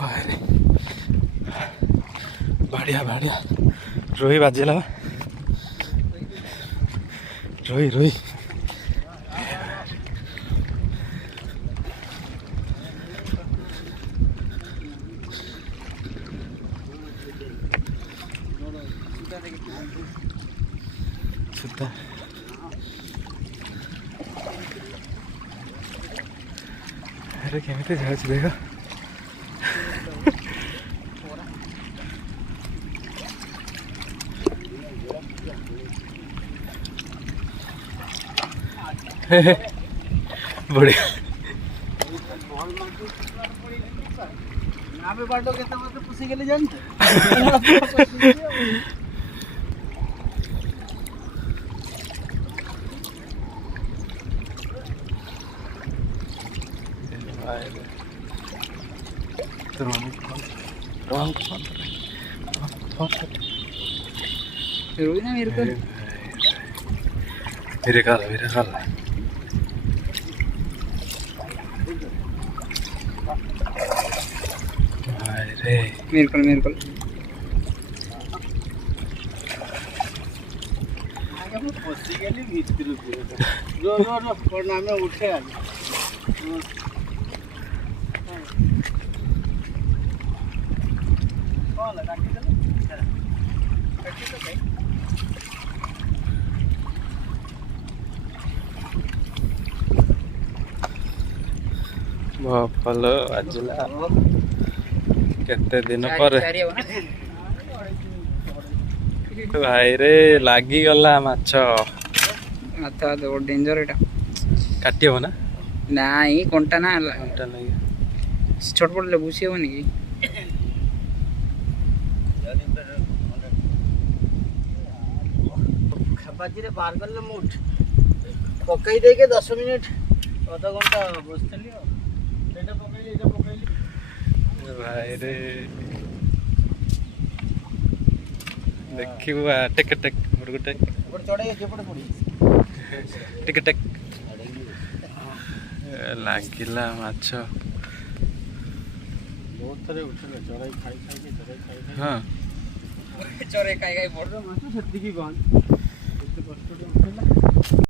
भाई बढ़िया बढ़िया रोही बाजिला रोही रोही सुता अरे केमिति जाଉଛି ଦେଖ बढ़िया बाटो केते मते पुसी गेले जानते रोई ना मेरे को मेरे काल अरे मेरे को आगे हम पुसी गेली भीतर रो पड़ना में उठे आ कौन लगा के कट्टी तो भाई भल बाजिला केते दिन पर भाई रे लागी गला माछ माथा तो डेंजर एटा काटी हो ना नहीं कोंटा ना घंटा नहीं छोट पड़ले बुझी होनी कि खपाजी रे बार करले मुठ पकई दे के 10 मिनिट आधा घंटा बसतली एटा पकईली भाई रे देखिबा टेक टेक मुर्गो टेक ऊपर चढ़े जे पड़े पड़ी टेक टेक लागिला माछ बहुत थरे उठले चढ़ाई खाई के हां चोरे खाई पड़ माछ सत्ती की बांध एते कष्ट उठला